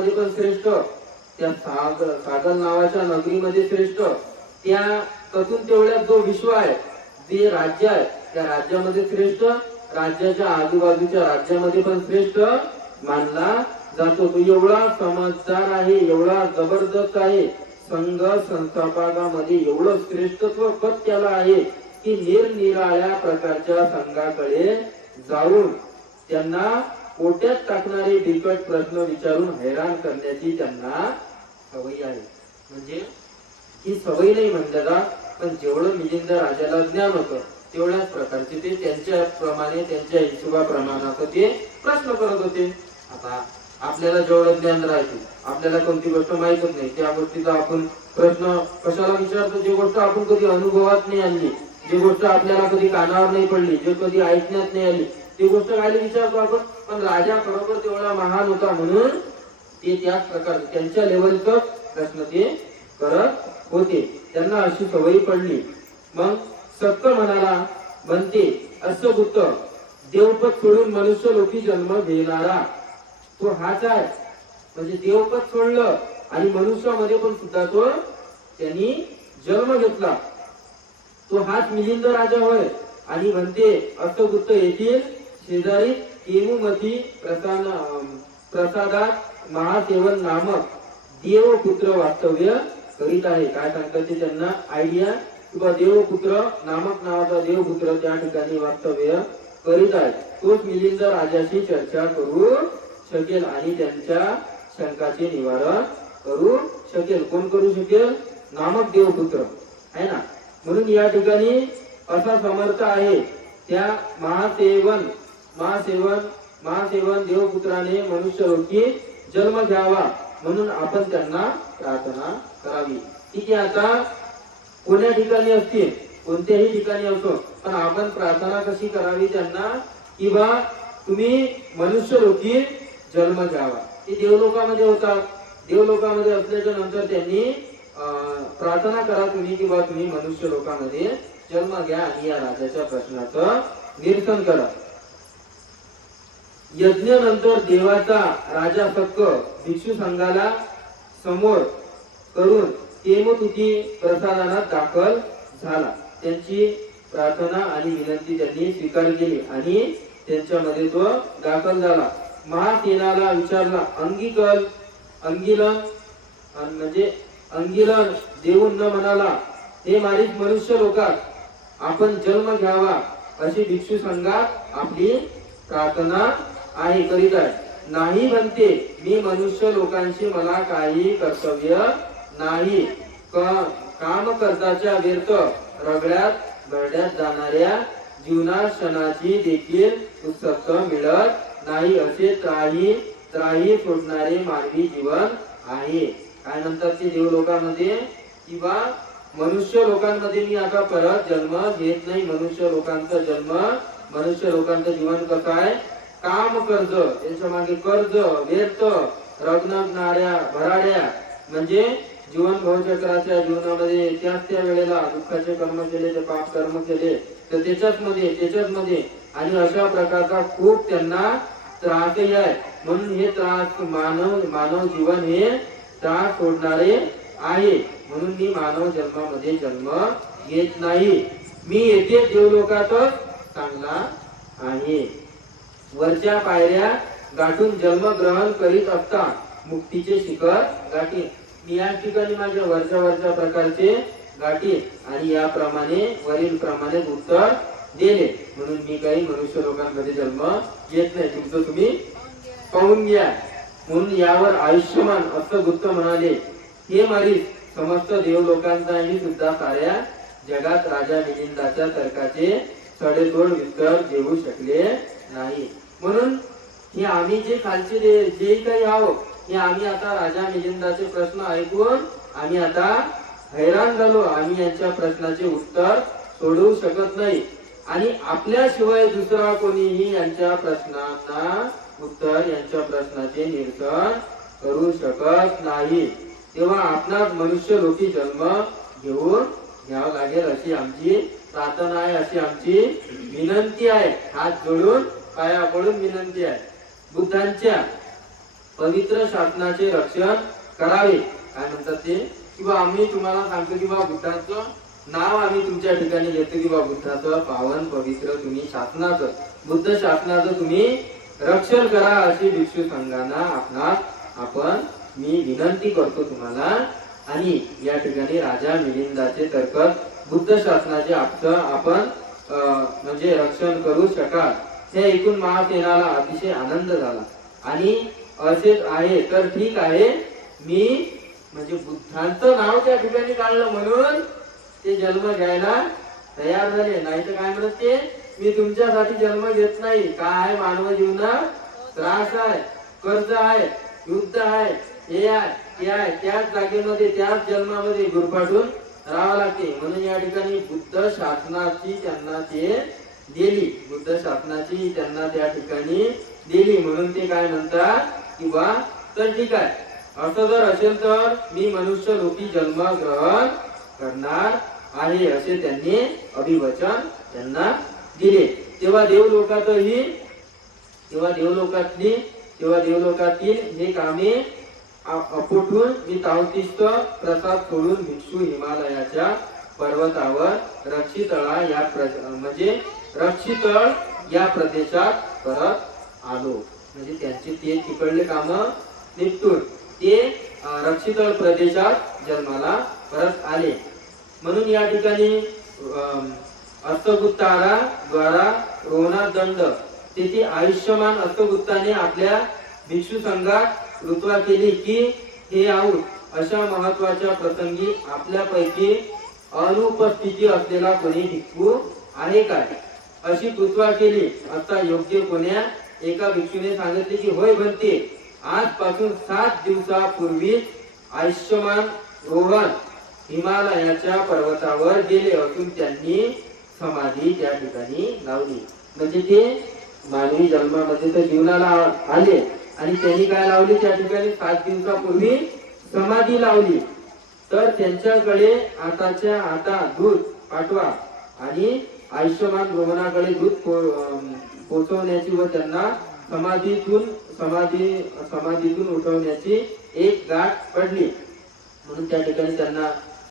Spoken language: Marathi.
राज्यामध्ये पण श्रेष्ठ. त्या सागर सागर नावाच्या नगरीमध्ये श्रेष्ठ. त्या ततून तेवढ्यात जो विश्व आहे जे राज्य आहे त्या राज्यामध्ये श्रेष्ठ. राज्याच्या आजूबाजूच्या राज्यामध्ये पण श्रेष्ठ. मानला जातो. तो एवढा समजदार आहे एवढा जबरदस्त आहे. संघ संस्थापकामध्ये एवढं श्रेष्ठत्व पद त्याला आहे की निरनिराळ्या प्रकारच्या संघाकडे जाऊन त्यांना पोट्यात टाकणारे बिकट प्रश्न विचारून हैराण करण्याची त्यांना सवय आहे. म्हणजे ही सवय नाही म्हणल्याला पण जेवढं मिलिंद राजाला ज्ञान होतं तेवढ्याच प्रकारचे ते त्यांच्या प्रमाणे त्यांच्या हिशोबाप्रमाणात ते प्रश्न करत होते. आता आपल्याला जेवढं ज्ञान राहते आपल्याला कोणती गोष्ट माहितच नाही. त्या गोष्टीचा आपण प्रश्न कशाला विचारतो? जी गोष्ट आपण कधी अनुभवात नाही आणली जी गोष्ट आपल्याला कधी कानावर नाही पडली जे कधी ऐकण्यात नाही आली ती गोष्ट काय विचारतो आपण पण राजा बरोबर तेवढा महान होता म्हणून ते त्याच प्रकार त्यांच्या लेवलचं प्रश्न ते करत होते. त्यांना अशी सवय पडली. मग सक्क म्हणाला म्हणते असं गुप्त देवपद सोडून मनुष्य लोकी जन्म घेणारा तो हाच आहे. म्हणजे देवपद सोडलं आणि मनुष्यामध्ये पण सुद्धा तो त्यांनी जन्म घेतला. तो हाच मिलिंद राजा होय. आणि म्हणते असं गुप्त येथील शेजारी केमुमती प्रसाद प्रसादात महासेवन नामक देवपुत्र वास्तव्य करीत आहे. काय सांगतात ते त्यांना? आयडिया किंवा देवपुत्र नामक नावाचा देवपुत्र त्या ठिकाणी वास्तव्य करीत आहे. तोच मिलिंद राजाशी चर्चा करू शकेल आणि त्यांच्या शंकाचे निवारण करू शकेल. कोण करू शकेल? नामक देवपुत्र. आहे ना? म्हणून या ठिकाणी असा समर्थ आहे त्या महासेवन महासेवन महासेवन देवपुत्राने मनुष्य रोगी जन्म घ्यावा म्हणून आपण त्यांना प्रार्थना करावी. ठीक आहे आता कोण्या ठिकाणी असतील? कोणत्याही ठिकाणी असो पण आपण प्रार्थना कशी करावी त्यांना? कि बा तुम्ही मनुष्य रोगी जन्म घ्यावा. ते देवलोकामध्ये होतात. देवलोकामध्ये असल्याच्या नंतर त्यांनी अं, प्रार्थना करा तुम्ही किंवा तुम्ही मनुष्य लोकांमध्ये जन्म घ्या आणि या राजाच्या प्रश्नाचं निरसन करा. यज्ञानंतर देवाचा राजा सक्क भिक्षू संघाला समोर करून केमतुकी प्रसादानात दाखल झाला. त्यांची प्रार्थना आणि विनंती त्यांनी स्वीकार केली आणि त्यांच्यामध्ये तो दाखल झाला. महासेनाला विचारला अंगीकल अंगिलन म्हणजे अंगिलन देऊन न म्हणाला हे मारीच मनुष्य लोकात आपण जन्म घ्यावा अशी भिक्षू संघात आपली प्रार्थना आहे करीत आहे नाही म्हणते मी मनुष्य लोकांशी मला काही कर्तव्य नाही. का, काम कर्ताच्या व्यर्थ रगड्यात गरड्यात जाणाऱ्या जीवना देखील उत्सक्त मिळत नाही असे त्राही त्राही सोडणारे मानवी जीवन आहे. काय म्हणतात ते देव लोकांमध्ये किंवा मनुष्य लोकांमध्ये मी आता परत जन्म घेत नाही. मनुष्य लोकांचा जन्म मनुष्य लोकांचं जीवन कसं आहे? काम कर्ज यांच्या मागे कर्ज व्यर्थ रगणाऱ्या भराड्या म्हणजे जीवन भवचक्राच्या जीवनामध्ये त्याच त्या वेळेला दुःखाचे कर्म केले ते पाप कर्म केले तर त्याच्याच मध्ये त्याच्याच मध्ये आणि अशा प्रकारचा खूप त्यांना त्रासही आहे. म्हणून हे त्रास मानव मानव जीवन हे त्रास सोडणारे आहे. म्हणून मी मानव जन्मामध्ये जन्म घेत नाही. मी येथे देवलोकातच चांगला आहे. वरच्या पायऱ्या गाठून जन्म ग्रहण करीत असता मुक्तीचे शिखर गाठी मी या ठिकाणी माझ्या वरच्या वरच्या प्रकारचे गाठी आणि याप्रमाणे वरील प्रमाणे उत्तर दिले म्हणून मी काही मनुष्य लोकांमध्ये जन्म घेत नाही. तुमचं तुम्ही पाहून घ्या. म्हणून यावर आयुष्यमान असं गुप्त म्हणाले. हे मारी समस्त देव लोकांचाही सुद्धा साऱ्या जगात राजा मिलिंदाच्या तर्काचे सडेतोड उत्तर देऊ शकले नाही. म्हणून हे आम्ही जे खालचे जे काही आहोत हे आम्ही आता राजा मिलिंदाचे प्रश्न ऐकून आम्ही आता हैराण झालो. आम्ही यांच्या प्रश्नाचे उत्तर सोडवू शकत नाही. आणि आपल्याशिवाय दुसरा कोणीही यांच्या प्रश्नांना उत्तर यांच्या प्रश्नाचे निरसन करू शकत नाही. तेव्हा आपणास मनुष्य लोकी जन्म घेऊन घ्यावं लागेल अशी आमची प्रार्थना आहे अशी आमची विनंती आहे. हात जोडून पाया पडून विनंती आहे. बुद्धांच्या पवित्र शासनाचे रक्षण करावे. काय म्हणतात ते? किंवा आम्ही तुम्हाला सांगतो की बा बुद्धाचं नाव आम्ही तुमच्या ठिकाणी घेतो की बा बुद्धाचं पावन पवित्र तुम्ही शासनाचं बुद्ध शासनाचं तुम्ही रक्षण करा अशी भिक्षू संघांना आपणास आपण मी विनंती करतो तुम्हाला. आणि या ठिकाणी राजा मिलिंदाचे तर्कत बुद्ध शासनाचे आपण अं, म्हणजे रक्षण करू शकाल. हे ऐकून महासेनाला अतिशय आनंद झाला. आणि असेच आहे तर ठीक आहे. मी म्हणजे बुद्धांचं नाव त्या ठिकाणी काढलं म्हणून ते जन्म घ्यायला तयार झाले. नाही तर काय म्हणत ते मी तुमच्यासाठी जन्म घेत नाही. काय आहे मानव जीवनात? त्रास आहे कर्ज आहे युद्ध आहे हे आहे ते आहे. त्याच जागेमध्ये त्याच जन्मामध्ये गुरफाटून राहावं लागते. म्हणून या ठिकाणी बुद्ध शासनाची त्यांना ते दिली. बुद्ध शासनाची त्यांना त्या ठिकाणी दिली. म्हणून ते काय म्हणतात? किंवा तर ठीक आहे. असं जर असेल तर मी मनुष्य लोकी जन्म ग्रहण करणार आहे असे त्यांनी अभिवचन त्यांना दिले. तेव्हा देवलोकातही तेव्हा देवलोकातली तेव्हा देवलोकातील हे कामे अपुठून मी तावतीस्त प्रसाद सोडून भिक्षू हिमालयाच्या पर्वतावर रक्षितळा या प्र- म्हणजे रक्षितळ या प्रदेशात परत आलो. म्हणजे त्यांचे ते तिकडले काम निपटून ते रक्षितळ प्रदेशात जन्माला परत आले. म्हणून या ठिकाणी अर्थगुप्तारा द्वारा रोहना दंड तेथे आयुष्यमान अर्थगुप्ताने आपल्या भिक्षू संघात ऋतवा केली की हे आऊत अशा महत्त्वाच्या प्रसंगी आपल्यापैकी अनुपस्थिती असलेला कोणी भिक्खू आहे काय? अशी कृत्वा केली. आता योग्य कोण्या एका भिक्षूने सांगितले की होय बनते आजपासून सात दिवसापूर्वी आयुष्यमान रोहन हिमालयाच्या पर्वतावर गेले असून त्यांनी समाधी त्या ठिकाणी लावली. म्हणजे ते मानवी जन्मामध्ये तर जीवनाला आले आणि त्यांनी काय लावली? त्या ठिकाणी सात दिवसापूर्वी समाधी लावली. तर त्यांच्याकडे आताच्या आता दूध पाठवा आणि आयुष्यमान भवनाकडे दूध पो- पोचवण्याची व त्यांना समाधीतून समाधी समाधीतून उठवण्याची एक गाठ पडली. म्हणून त्या ठिकाणी त्यांना